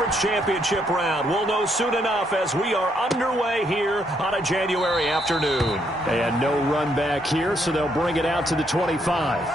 Conference Championship round. We'll know soon enough as we are underway here on a January afternoon. And no run back here, so they'll bring it out to the 25.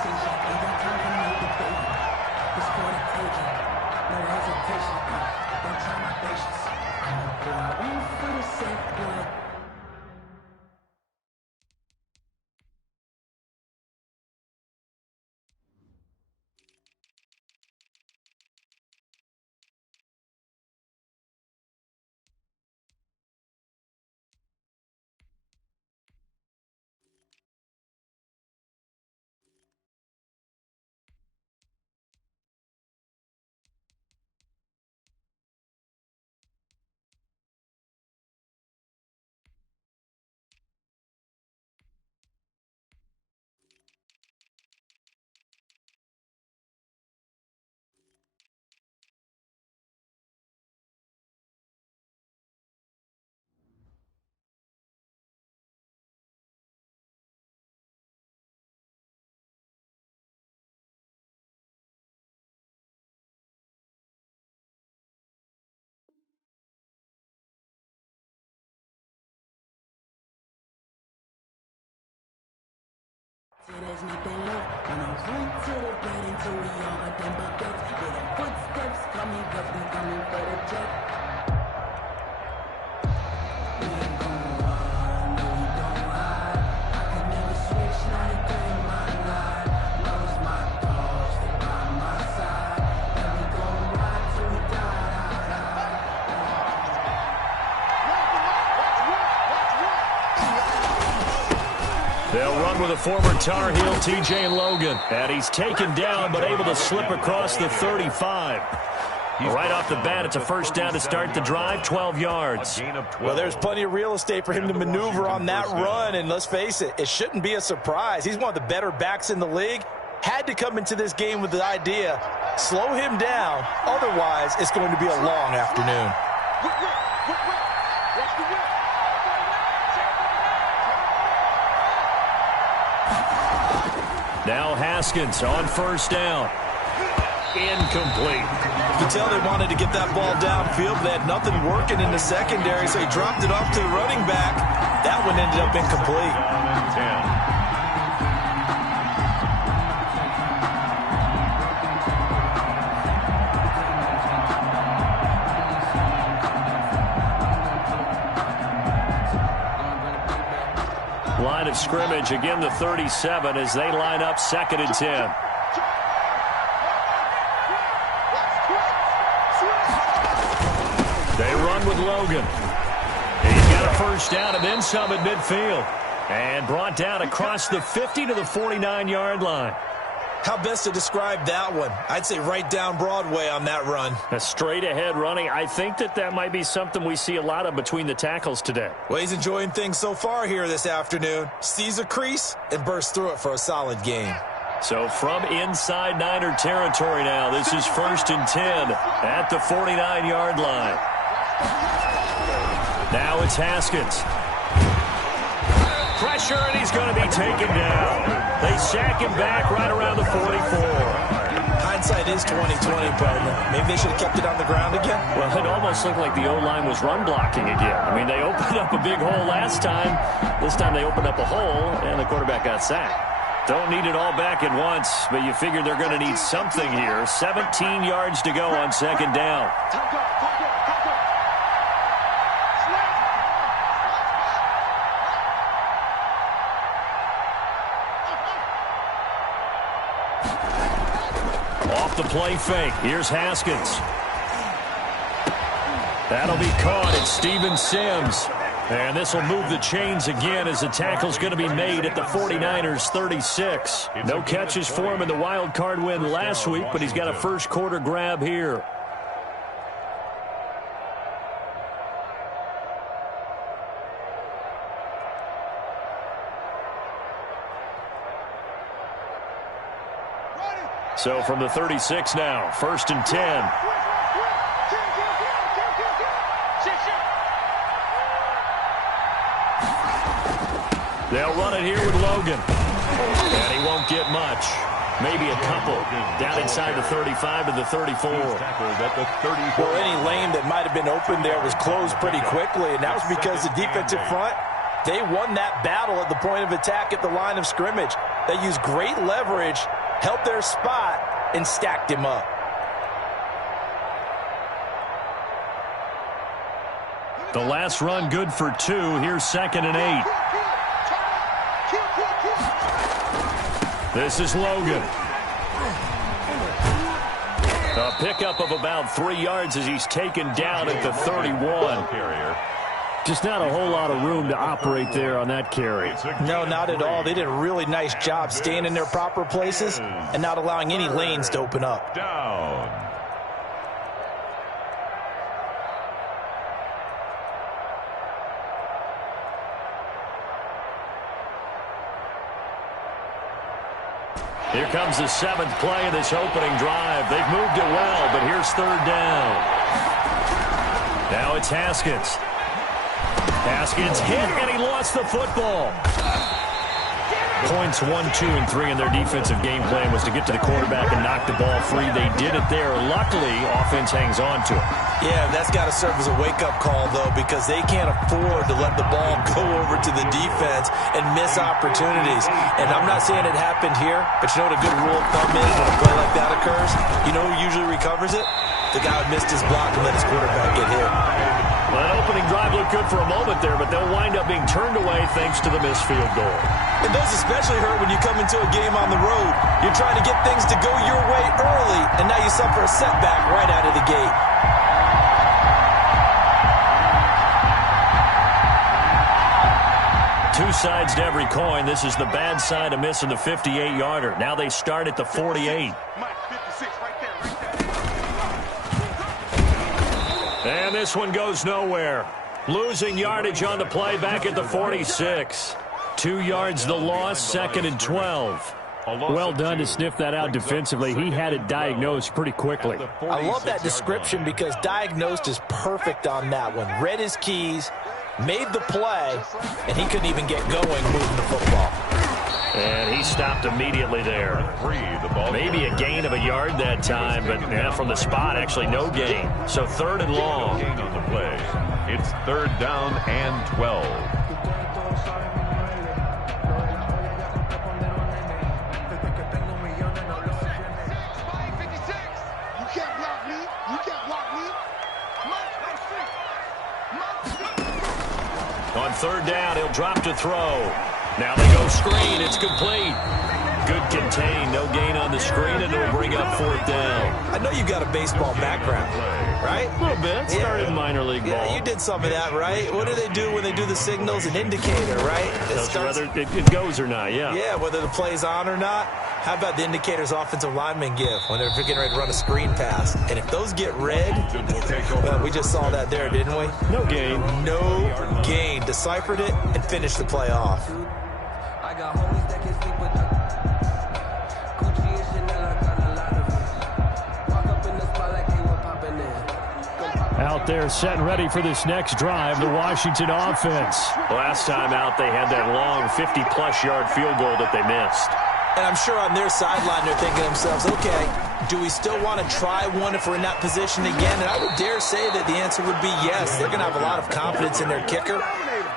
There's nothing left, and I'll run to the bed until we all got them buckets. With them footsteps coming, cause we coming for the jet. We ain't gon' run, no we don't hide. I can never switch, not a day in my life. Lost my dogs, they by my side. And we gon' ride till we die. They'll run with a former Tar Heel, T.J. Logan. And he's taken down, but able to slip across the 35. Right off the bat, it's a first down to start the drive, 12 yards. Well, there's plenty of real estate for him to maneuver on that run, and let's face it, it shouldn't be a surprise. He's one of the better backs in the league. Had to come into this game with the idea, slow him down, otherwise it's going to be a long afternoon. Now Haskins on first down. Incomplete. You can tell they wanted to get that ball downfield, but they had nothing working in the secondary, so he dropped it off to the running back. That one ended up incomplete. Line of scrimmage, again the 37 as they line up 2nd and 10. They run with Logan. He's got a first down and then some at midfield. And brought down across the 50 to the 49-yard line. How best to describe that one? I'd say right down Broadway on that run. A straight-ahead running. I think that might be something we see a lot of between the tackles today. Well, he's enjoying things so far here this afternoon. Sees a crease and bursts through it for a solid gain. So from inside Niner territory now, this is 1st and 10 at the 49-yard line. Now it's Haskins. Pressure, and he's going to be taken down. They sack him back right around the 44. Hindsight is 20/20, partner. Maybe they should have kept it on the ground again. Well, it almost looked like the O-line was run blocking again. I mean, they opened up a big hole last time. This time they opened up a hole, and the quarterback got sacked. Don't need it all back at once, but you figure they're going to need something here. 17 yards to go on 2nd down. Off the play fake. Here's Haskins. That'll be caught. It's Steven Sims. And this will move the chains again as the tackle's going to be made at the 49ers 36. No catches for him in the wild card win last week, but he's got a first quarter grab here. So from the 36 now, 1st and 10. They'll run it here with Logan. And he won't get much. Maybe a couple down inside the 35 to the 34. Well, any lane that might have been open there was closed pretty quickly, and that was because the defensive front, they won that battle at the point of attack at the line of scrimmage. They used great leverage, held their spot, and stacked him up. The last run good for 2. Here's 2nd and 8. This is Logan. A pickup of about 3 yards as he's taken down at the 31. Just not a whole lot of room to operate there on that carry. No, not at all. They did a really nice job staying in their proper places and not allowing any lanes to open up. Down. Here comes the 7th play of this opening drive. They've moved it well, but here's 3rd down. Now it's Haskins. Haskins hit, and he lost the football. Points 1, 2, and 3 in their defensive game plan was to get to the quarterback and knock the ball free. They did it there. Luckily, offense hangs on to it. Yeah, that's got to serve as a wake-up call, though, because they can't afford to let the ball go over to the defense and miss opportunities. And I'm not saying it happened here, but you know what a good rule of thumb is when a play like that occurs? You know who usually recovers it? The guy who missed his block and let his quarterback get hit. Well, that opening drive looked good for a moment there, but they'll wind up being turned away thanks to the missed field goal. And those especially hurt when you come into a game on the road. You're trying to get things to go your way early, and now you suffer a setback right out of the gate. Two sides to every coin. This is the bad side of missing the 58-yarder. Now they start at the 48. And this one goes nowhere. Losing yardage on the play back at the 46. 2 yards the loss, 2nd and 12. Well done to sniff that out defensively. He had it diagnosed pretty quickly. I love that description because diagnosed is perfect on that one. Read his keys, made the play, and he couldn't even get going moving the football. And he stopped immediately there. Maybe a gain of a yard that time, but from the spot, actually no gain. So 3rd and long. On the play. It's 3rd down and 12. On 3rd down, he'll drop to throw. Now they go screen. It's complete. Good contain. No gain on the screen, and it'll bring up 4th down. I know you got a baseball background, right? A little bit. Started minor league ball. Yeah, you did some of that, right? What do they do when they do the signals? An indicator, right? Whether it goes or not, yeah. Yeah, whether the play's on or not. How about the indicators offensive linemen give when they're getting ready to run a screen pass? And if those get red, well, we just saw that there, didn't we? No gain. No gain. Deciphered it and finished the play off. I got homies that can sleep with the Gucci and Chanel. I got a lot of it. Walk up in the spot like they were popping in. Out there set and ready for this next drive, the Washington offense. Last time out, they had that long 50-plus yard field goal that they missed. And I'm sure on their sideline they're thinking to themselves, okay, do we still want to try one if we're in that position again? And I would dare say that the answer would be yes. They're going to have a lot of confidence in their kicker.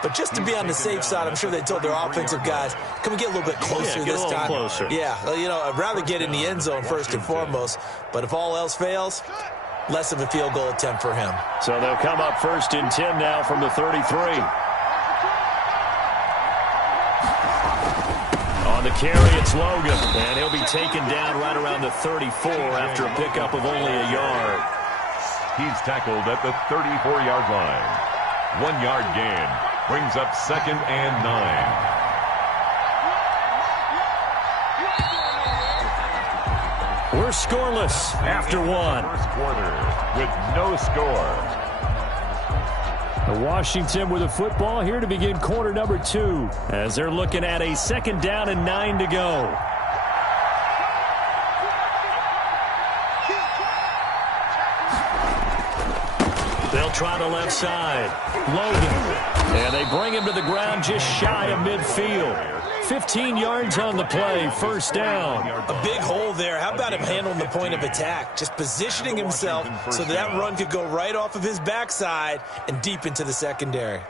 But just to be on the safe side, I'm sure they told their offensive guys, can we get a little bit closer this time? Closer. Yeah, well, you know, I'd rather get in the end zone first and foremost. But if all else fails, less of a field goal attempt for him. So they'll come up 1st and 10 now from the 33. On the carry, it's Logan, and he'll be taken down right around the 34 after a pickup of only a yard. He's tackled at the 34-yard line. 1 yard gain brings up 2nd and 9. We're scoreless after 1. First quarter with no score. The Washington with a football here to begin quarter number 2 as they're looking at a 2nd down and 9 to go. They'll try the left side. Logan. And they bring him to the ground just shy of midfield. 15 yards on the play, first down. A big hole there. How about him handling the point of attack? Just positioning himself so that run could go right off of his backside and deep into the secondary.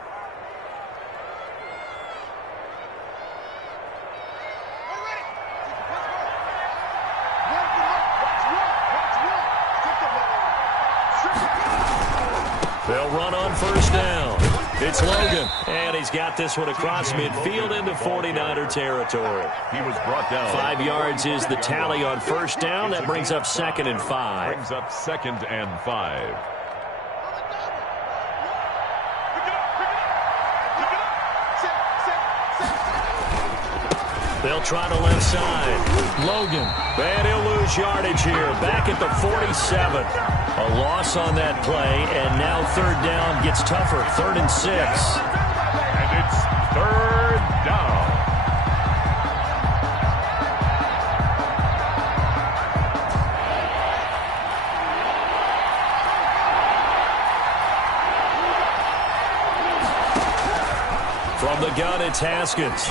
They'll run on first down. It's Logan, and he's got this one across midfield into 49er territory. He was brought down. 5 yards is the tally on first down. That brings up 2nd and 5. Brings up 2nd and 5. They'll try to left side. Logan, and he'll lose yardage here. Back at the 47. A loss on that play, and now third down gets tougher. 3rd and 6. And it's 3rd down. From the gun, it's Haskins.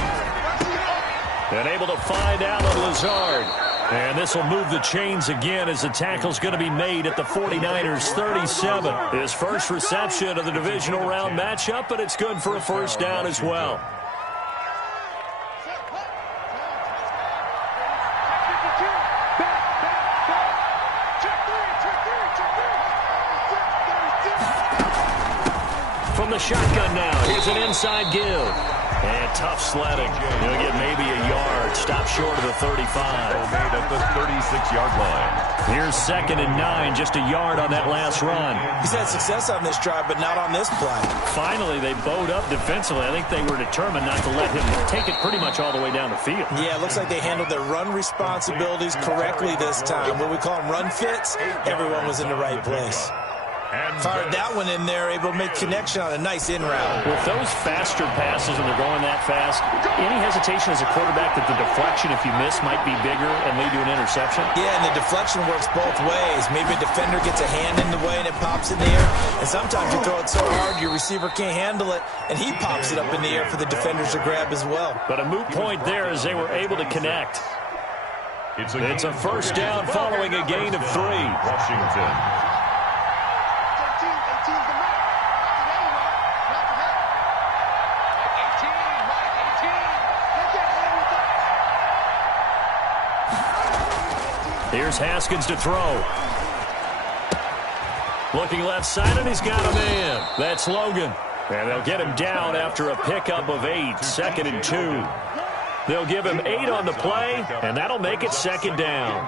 And able to find Alan Lazard. And this will move the chains again as the tackle's going to be made at the 49ers 37. His first reception of the divisional round matchup, but it's good for a first down as well. From the shotgun now, here's an inside give. And tough sledding. He'll get maybe a yard. Stop short of the 35. Made at the 36-yard line. Here's 2nd and 9, just a yard on that last run. He's had success on this drive, but not on this play. Finally, they bowed up defensively. I think they were determined not to let him take it pretty much all the way down the field. Yeah, it looks like they handled their run responsibilities correctly this time. What we call them run fits, everyone was in the right place. Fired that one in there, able to make connection on a nice in route. With those faster passes when they're going that fast, any hesitation as a quarterback that the deflection, if you miss, might be bigger and lead to an interception? Yeah, and the deflection works both ways. Maybe a defender gets a hand in the way and it pops in the air. And sometimes you throw it so hard your receiver can't handle it, and he pops it up in the air for the defenders to grab as well. But a moot point there as they were able to connect. It's a first down following a gain of 3. Washington. Here's Haskins to throw. Looking left side, and he's got a man. That's Logan. And they'll get him down after a pickup of 8, 2nd and 2. They'll give him 8 on the play, and that'll make it 2nd down.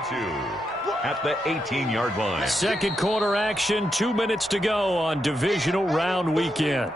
At the 18-yard line. Second quarter action, 2 minutes to go on divisional round weekend.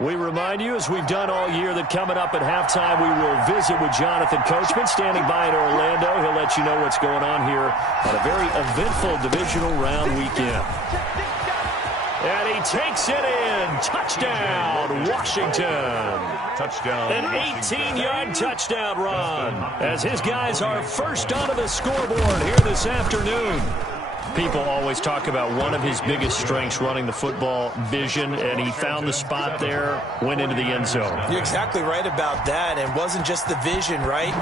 We remind you, as we've done all year, that coming up at halftime, we will visit with Jonathan Coachman, standing by in Orlando. He'll let you know what's going on here on a very eventful divisional round weekend. And he takes it in. Touchdown, Washington. Touchdown. An 18-yard touchdown run as his guys are first onto the scoreboard here this afternoon. People always talk about one of his biggest strengths, running the football, vision, and he found the spot there, went into the end zone. You're exactly right about that, and it wasn't just the vision, right?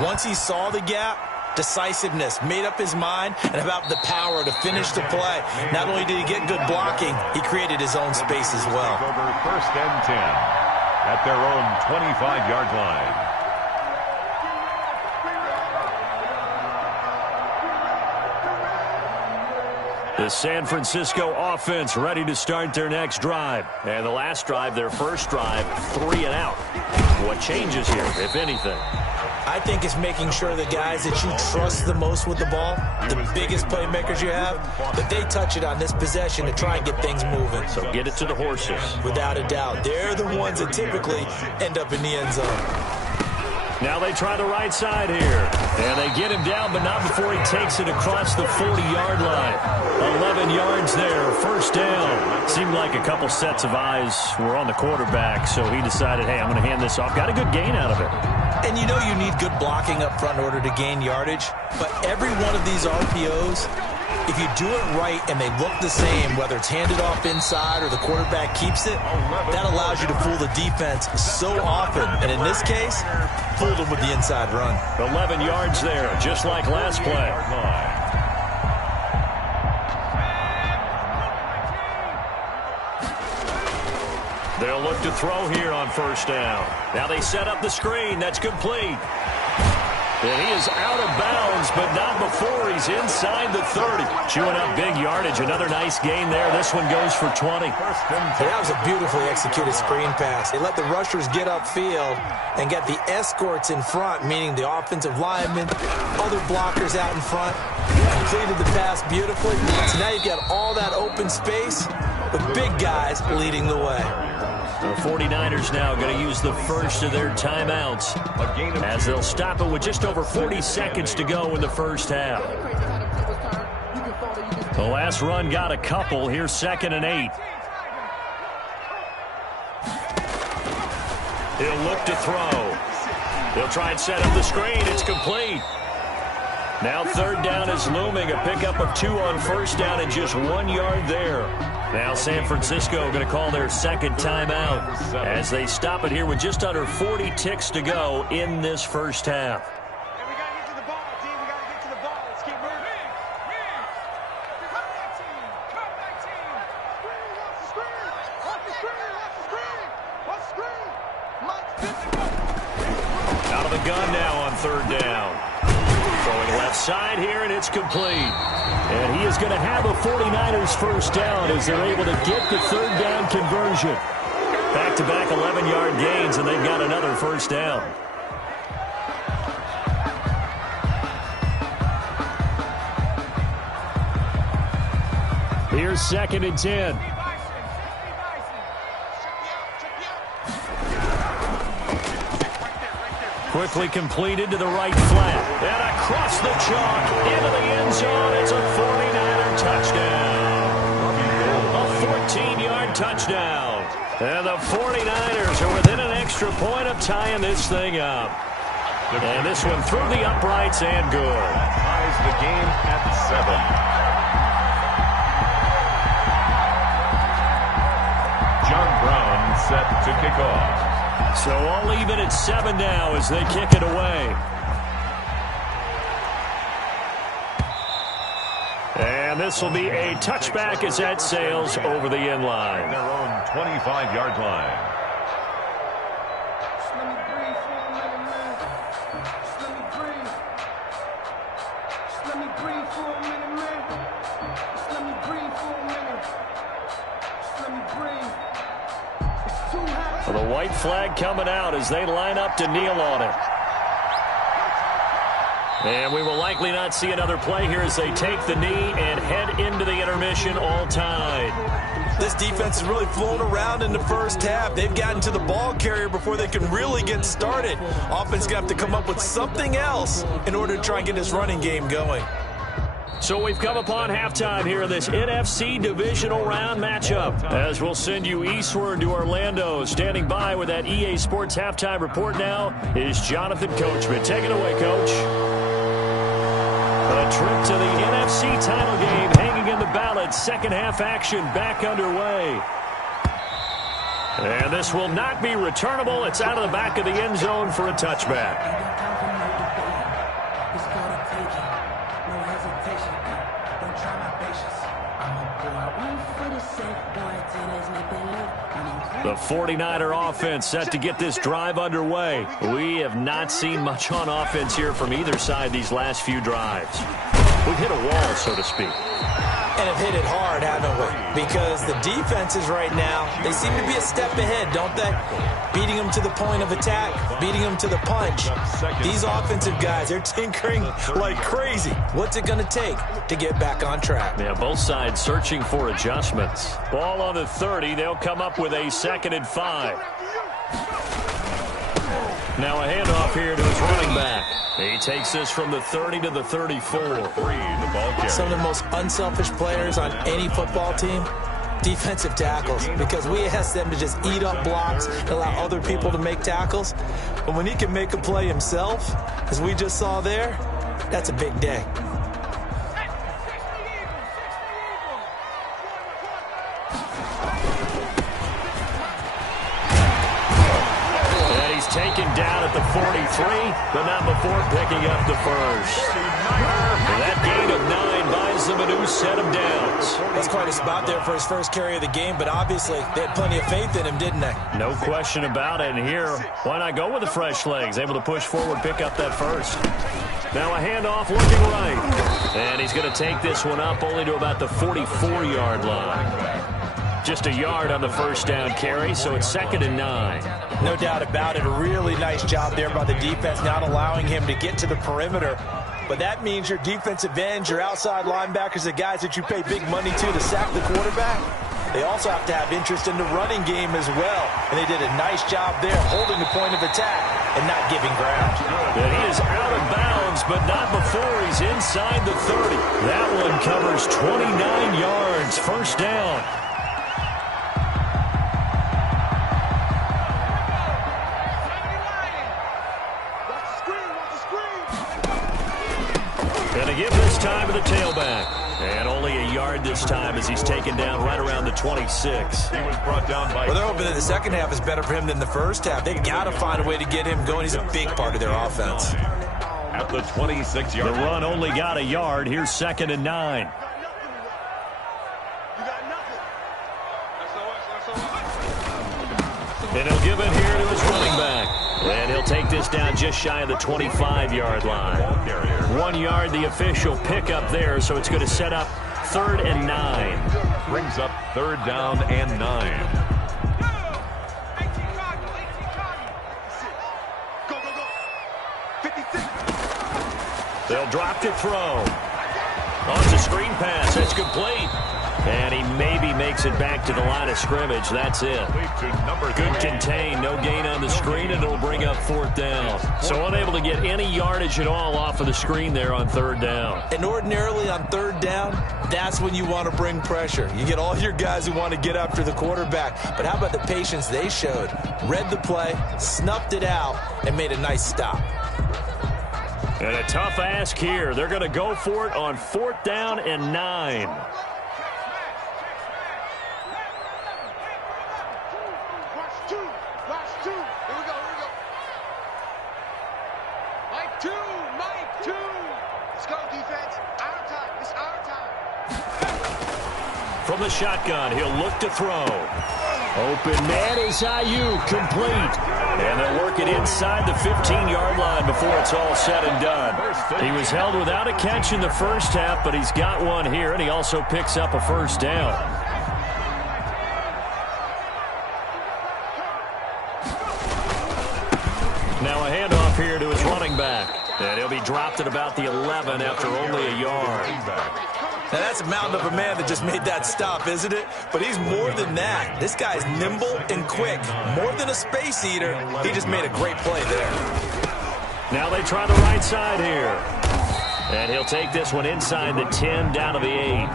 Once he saw the gap, decisiveness, made up his mind, and about the power to finish the play. Not only did he get good blocking, he created his own space as well. Over 1st and 10 at their own 25-yard line. The San Francisco offense ready to start their next drive. And the last drive, their first drive, 3 and out. What changes here, if anything? I think it's making sure the guys that you trust the most with the ball, the biggest playmakers you have, that they touch it on this possession to try and get things moving. So get it to the horses. Without a doubt. They're the ones that typically end up in the end zone. Now they try the right side here. And they get him down, but not before he takes it across the 40-yard line. 11 yards there, first down. Seemed like a couple sets of eyes were on the quarterback, so he decided, hey, I'm going to hand this off. Got a good gain out of it. And you know you need good blocking up front in order to gain yardage. But every one of these RPOs, if you do it right and they look the same, whether it's handed off inside or the quarterback keeps it, that allows you to fool the defense so often. And in this case, fooled them with the inside run. 11 yards there, just like last play. They'll look to throw here on first down. Now they set up the screen. That's complete. And he is out of bounds, but not before he's inside the 30. Chewing up big yardage. Another nice gain there. This one goes for 20. That was a beautifully executed screen pass. They let the rushers get upfield and get the escorts in front, meaning the offensive linemen, other blockers out in front. Completed the pass beautifully. So now you've got all that open space with big guys leading the way. The 49ers now going to use the first of their timeouts as they'll stop it with just over 40 seconds to go in the first half. The last run got a couple. Here's 2nd and 8. He'll look to throw. He'll try and set up the screen. It's complete. Now 3rd down is looming. A pickup of 2 on first down and just 1 yard there. Now San Francisco going to call their second timeout as they stop it here with just under 40 ticks to go in this first half. And we got to get to the ball, team. We got to get to the ball. Let's keep moving. Come back, team. Come back, team. Watch the screen. Watch the screen. Watch the screen. Watch the screen. Out of the gun now on 3rd down. Throwing left side here, and it's complete. And he is going to have a 49ers first down as they're able to get the 3rd down conversion. Back-to-back 11-yard gains, and they've got another first down. Here's 2nd and 10. Quickly completed to the right flat. And across the chalk into the end zone. It's a 49er touchdown. A 14-yard touchdown. And the 49ers are within an extra point of tying this thing up. And this one through the uprights and good. Ties the game at 7. John Brown set to kick off. So all even at 7 now as they kick it away. And this will be a touchback as that sails over the end line. Their own 25-yard line. Just let me breathe for a minute, man. Just let me breathe. Just let me breathe for a minute, man. Just let me breathe for a minute. Just let me breathe. It's too hot. The white flag coming out as they line up to kneel on it. And we will likely not see another play here as they take the knee and head into the intermission all tied. This defense is really flown around in the first half. They've gotten to the ball carrier before they can really get started. Offense going to have to come up with something else in order to try and get this running game going. So we've come upon halftime here in this NFC divisional round matchup. As we'll send you eastward to Orlando. Standing by with that EA Sports halftime report now is Jonathan Coachman. Take it away, Coach. A trip to the NFC title game hanging in the balance. Second half action back underway. And this will not be returnable. It's out of the back of the end zone for a touchback. The 49er offense set to get this drive underway. We have not seen much on offense here from either side these last few drives. We've hit a wall, so to speak. And have hit it hard, haven't we? Because the defenses right now, they seem to be a step ahead, don't they? Beating them to the point of attack, beating them to the punch. These offensive guys, they're tinkering like crazy. What's it going to take to get back on track? Yeah, both sides searching for adjustments. Ball on the 30. They'll come up with a 2nd and 5. Now a handoff here to his running back. He takes this from the 30 to the 34. Some of the most unselfish players on any football team, defensive tackles, because we ask them to just eat up blocks and allow other people to make tackles. But when he can make a play himself, as we just saw there, that's a big day. Taken down at the 43, but not before picking up the first. That gain of 9 buys them a new set of downs. That's quite a spot there for his first carry of the game, but obviously they had plenty of faith in him, didn't they? No question about it. And here, why not go with the fresh legs? Able to push forward, pick up that first. Now a handoff looking right. And he's going to take this one up only to about the 44-yard line. Just a yard on the first down carry, so it's 2nd and 9. No doubt about it. A really nice job there by the defense, not allowing him to get to the perimeter. But that means your defensive ends, your outside linebackers, the guys that you pay big money to sack the quarterback, they also have to have interest in the running game as well. And they did a nice job there holding the point of attack and not giving ground. And he is out of bounds, but not before he's inside the 30. That one covers 29 yards, first down. And a give this time to the tailback. And only a yard this time as he's taken down right around the 26. He was brought down by... Well, they're hoping that the second half is better for him than the first half. They've got to find a way to get him going. He's a big part of their offense. At the 26-yard line. The run only got a yard. Here's 2nd and 9. And he'll give it here to his running back. And he'll take this down just shy of the 25-yard line. 1 yard, the official pickup there, so it's going to set up 3rd and 9. Brings up 3rd down and 9. They'll drop to throw. On the screen pass, that's complete. And he maybe makes it back to the line of scrimmage. That's it. Good contain, no gain on the screen, and it'll bring up 4th down. So unable to get any yardage at all off of the screen there on 3rd down. And ordinarily on 3rd down, that's when you want to bring pressure. You get all your guys who want to get after the quarterback. But how about the patience they showed? Read the play, snuffed it out, and made a nice stop. And a tough ask here. They're going to go for it on 4th down and 9. From the shotgun, he'll look to throw. Open man is IU, complete. And they'll work it inside the 15-yard line before it's all said and done. He was held without a catch in the first half, but he's got one here, and he also picks up a first down. Now a handoff here to his running back. And he'll be dropped at about the 11 after only a yard. Now, that's a mountain of a man that just made that stop, isn't it? But he's more than that. This guy's nimble and quick. More than a space eater, he just made a great play there. Now they try the right side here. And he'll take this one inside the 10, down to the 8.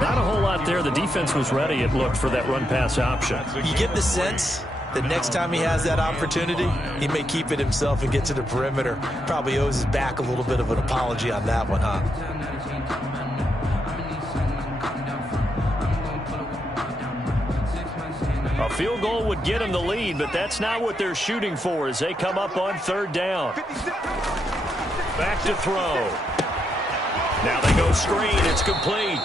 Not a whole lot there. The defense was ready, it looked, for that run-pass option. You get the sense that next time he has that opportunity, he may keep it himself and get to the perimeter. Probably owes his back a little bit of an apology on that one, huh? A field goal would get him the lead, but that's not what they're shooting for as they come up on 3rd down. Back to throw. Now they go screen. It's complete.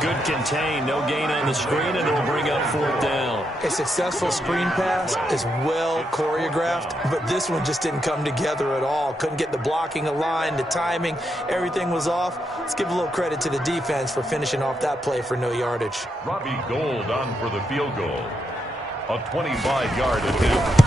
Good contain. No gain on the screen, and it'll bring up 4th down. A successful screen pass is well choreographed, but this one just didn't come together at all. Couldn't get the blocking aligned, the timing, everything was off. Let's give a little credit to the defense for finishing off that play for no yardage. Robbie Gould on for the field goal. A 25-yard attempt.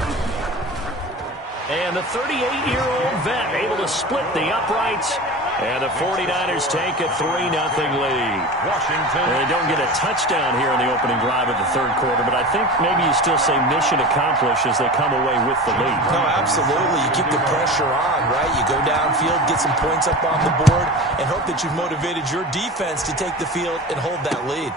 And the 38-year-old vet able to split the uprights And the 49ers take a 3-0 lead. Washington. And they don't get a touchdown here in the opening drive of the third quarter, but I think maybe you still say mission accomplished as they come away with the lead. No, absolutely. You keep the pressure on, right? You go downfield, get some points up on the board, and hope that you've motivated your defense to take the field and hold that lead.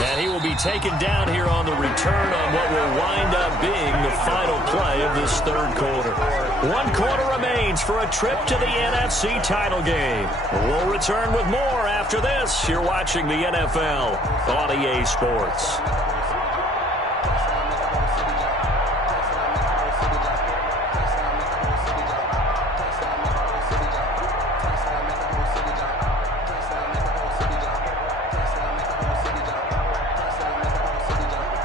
And he will be taken down here on the return on what will wind up being the final play of this third quarter. 1 quarter remains for a trip to the NFC title game. We'll return with more after this. You're watching the NFL on EA Sports.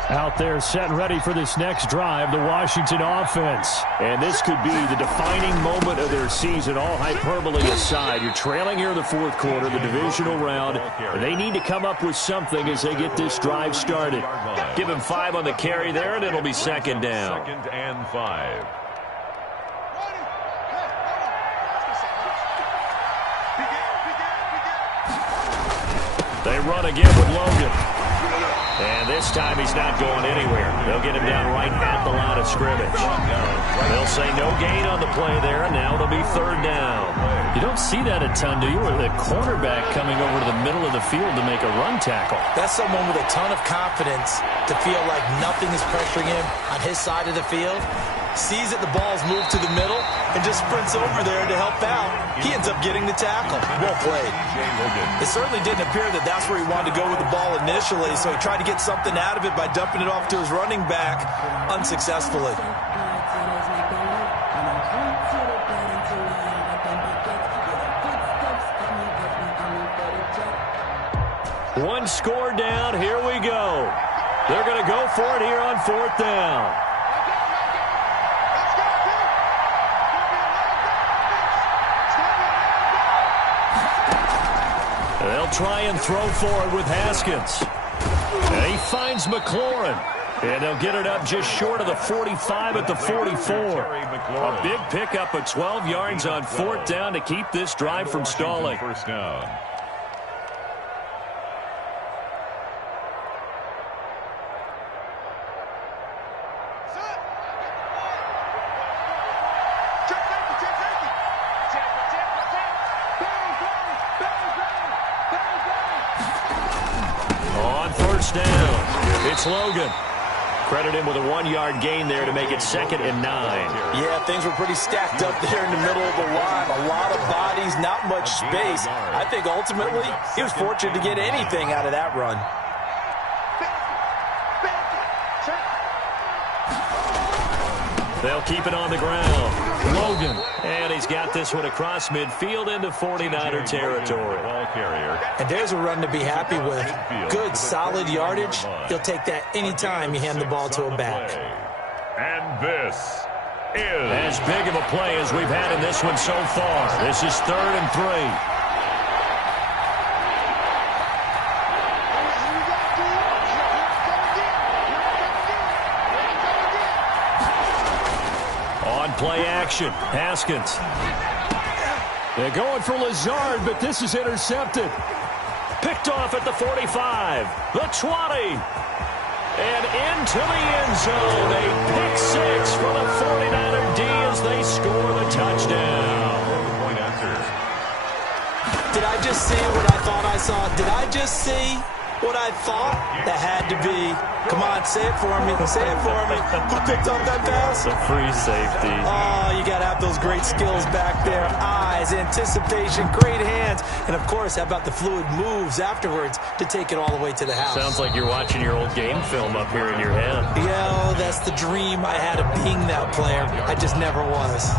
Out there set and ready for this next drive, the Washington offense. And this could be the defining moment of their season, all hyperbole aside. You're trailing here in the fourth quarter, the divisional round, and they need to come up with something as they get this drive started. Give him 5 on the carry there, and it'll be second down. 2nd and 5. They run again with Logan. And this time he's not going anywhere. They'll get him down right at the line of scrimmage. They'll say no gain on the play there, and now it'll be third down. You don't see that a ton, do you? Or the cornerback coming over to the middle of the field to make a run tackle. That's someone with a ton of confidence to feel like nothing is pressuring him on his side of the field. Sees that the ball's moved to the middle and just sprints over there to help out. He ends up getting the tackle. Well played. It certainly didn't appear that that's where he wanted to go with the ball initially, so he tried to get something out of it by dumping it off to his running back unsuccessfully. One score down. Here we go. They're going to go for it here on fourth down. They'll try and throw for it with Haskins. And he finds McLaurin. And they'll get it up just short of the 45 at the 44. A big pickup of 12 yards on fourth down to keep this drive from stalling. First down. Down. It's Logan. Credit him with a 1-yard gain there to make it 2nd and 9. Yeah, things were pretty stacked up there in the middle of the line. A lot of bodies, not much space. I think ultimately he was fortunate to get anything out of that run. They'll keep it on the ground. Logan. And he's got this one across midfield into 49er territory. Ball carrier. And there's a run to be happy with. Good, solid yardage. He'll take that anytime you hand the ball to a back. And this is as big of a play as we've had in this one so far. This is 3rd and 3. Play action. Haskins. They're going for Lazard, but this is intercepted. Picked off at the 45. The 20. And into the end zone. A pick 6 for the 49er D as they score the touchdown. point after. Did I just see what I thought I saw? Did I just see what I thought? That had to be. Come on, say it for me. Say it for me. Who picked up that pass? The free safety. Oh, you got to have those great skills back there. Eyes, anticipation, great hands. And, of course, how about the fluid moves afterwards to take it all the way to the house? Sounds like you're watching your old game film up here in your head. Yeah, that's the dream I had of being that player. I just never was.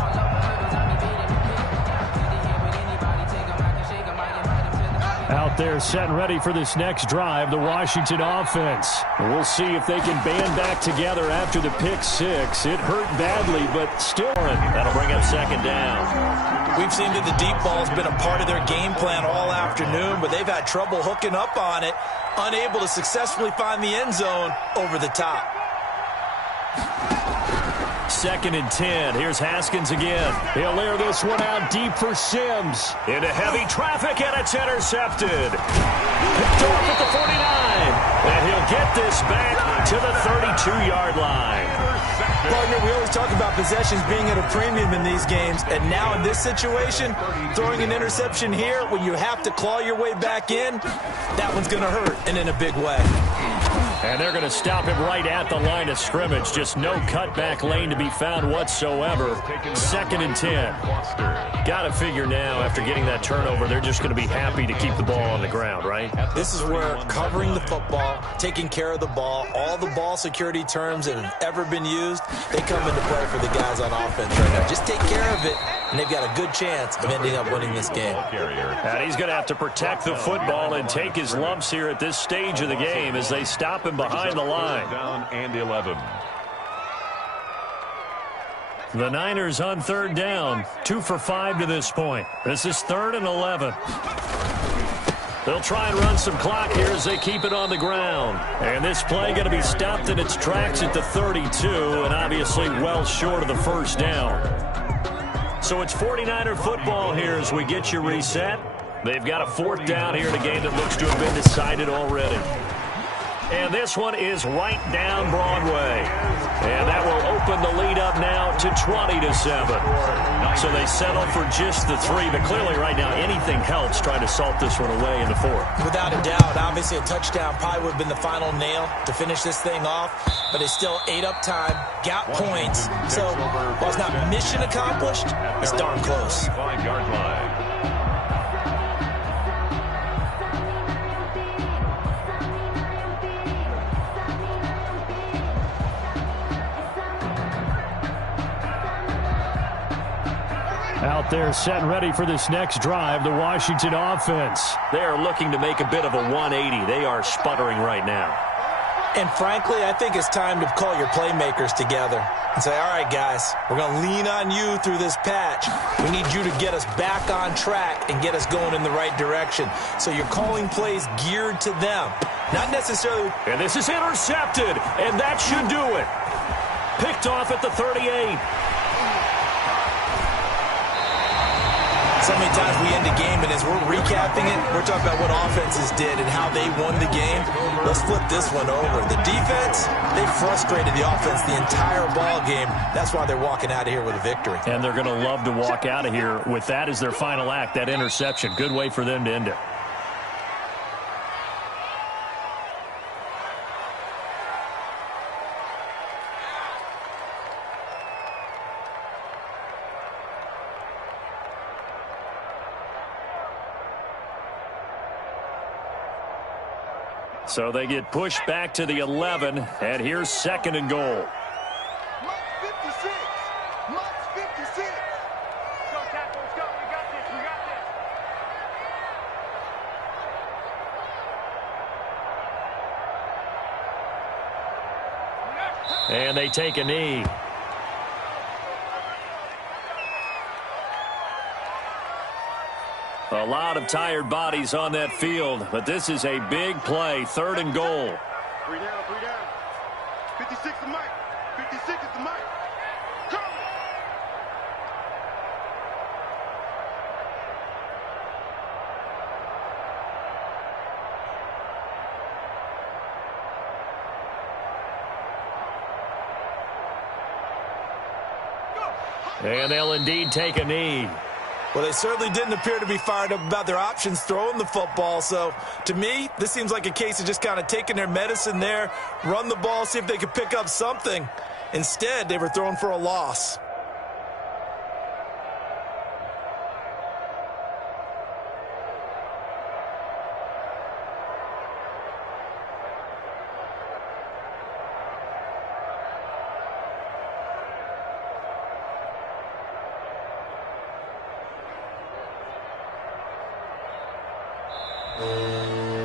Out there set and ready for this next drive, the Washington offense. We'll see if they can band back together after the pick 6. It hurt badly, but still. That'll bring up 2nd down. We've seen that the deep ball's been a part of their game plan all afternoon, but they've had trouble hooking up on it, unable to successfully find the end zone over the top. 2nd and 10. Here's Haskins again. He'll air this one out deep for Sims. Into heavy traffic, and it's intercepted. Picked off at the 49. And he'll get this back to the 32-yard line. Partner, we always talk about possessions being at a premium in these games, and now in this situation, throwing an interception here when you have to claw your way back in, that one's going to hurt, and in a big way. And they're going to stop him right at the line of scrimmage. Just no cutback lane to be found whatsoever. 2nd and 10. Got to figure now, after getting that turnover, they're just going to be happy to keep the ball on the ground, right? This is where covering the football, taking care of the ball, all the ball security terms that have ever been used, they come into play for the guys on offense right now. Just take care of it, and they've got a good chance of ending up winning this game. And he's going to have to protect the football and take his lumps here at this stage of the game as they stop him behind the line. Down and 11. The Niners on 3rd down, 2 for 5 to this point. This is 3rd and 11. They'll try and run some clock here as they keep it on the ground. And this play going to be stopped in its tracks at the 32, and obviously well short of the first down. So it's 49er football here as we get you reset. They've got a 4th down here in a game that looks to have been decided already. And this one is right down Broadway. And that will open the lead up now to 20-7. So they settle for just the 3, but clearly right now anything helps trying to salt this one away in the 4th. Without a doubt, obviously a touchdown probably would have been the final nail to finish this thing off, but it's still ate up time, got points. So while it's not mission accomplished, it's darn close. 5-yard line. Out there set and ready for this next drive, the Washington offense. They are looking to make a bit of a 180. They are sputtering right now. And frankly, I think it's time to call your playmakers together and say, all right, guys, we're going to lean on you through this patch. We need you to get us back on track and get us going in the right direction. So you're calling plays geared to them, not necessarily. And this is intercepted, and that should do it. Picked off at the 38. So many times we end a game, and as we're recapping it, we're talking about what offenses did and how they won the game. Let's flip this one over. The defense, they frustrated the offense the entire ball game. That's why they're walking out of here with a victory. And they're going to love to walk out of here with that as their final act, that interception. Good way for them to end it. So they get pushed back to the 11, and here's 2nd and goal. Mark 56. Mark 56. Go, tackle. Let's go. We got this. We got this. And they take a knee. A lot of tired bodies on that field, but this is a big play, 3rd and goal. 3 down, 3 down. 56 is Mike. 56 is the Mike. Come. And they'll indeed take a knee. Well, they certainly didn't appear to be fired up about their options throwing the football. So, to me, this seems like a case of just kind of taking their medicine there, run the ball, see if they could pick up something. Instead, they were throwing for a loss.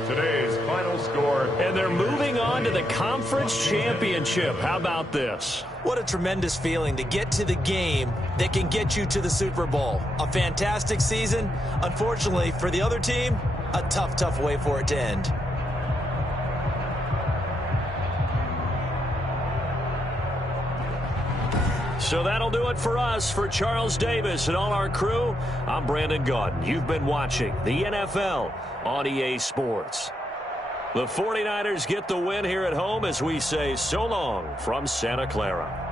Today's final score. And they're moving on to the conference championship. How about this? What a tremendous feeling to get to the game that can get you to the Super Bowl. A fantastic season. Unfortunately, for the other team, a tough, tough way for it to end. So that'll do it for us. For Charles Davis and all our crew, I'm Brandon Gaudin. You've been watching the NFL on EA Sports. The 49ers get the win here at home as we say so long from Santa Clara.